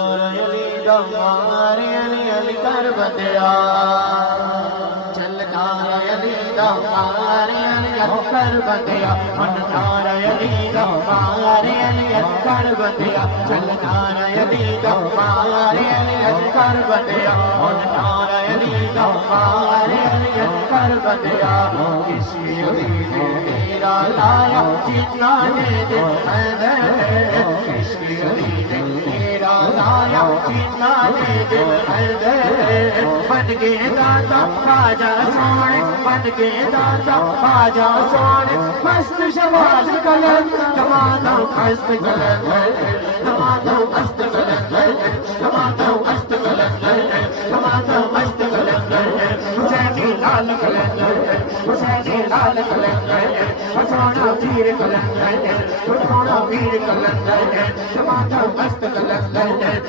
अली दमारे अली अली कर बंदिया चलता अली दमारे अली अली कर बंदिया मनदार अली दमारे अली अली कर बंदिया चलता अली दमारे अली अली कर बंदिया मनदार अली दमारे अली अली कर बंदिया किसी अली ने तेरा लाया जितना ने दिल है किसी अली ने तेरा लाया जितना ने दिल है बन के दाता खाजा सोने बन के दाता खाजा सोने मस्त शबाज कलम तमादा मस्त कलम तमादा मस्त कलम तमादा मस्त कलम तमादा मस्त कलम हुसैनी लाल कलम हुसैनी लाल कलम सोना वीर कलम सोना वीर कलम तमादा मस्त कलम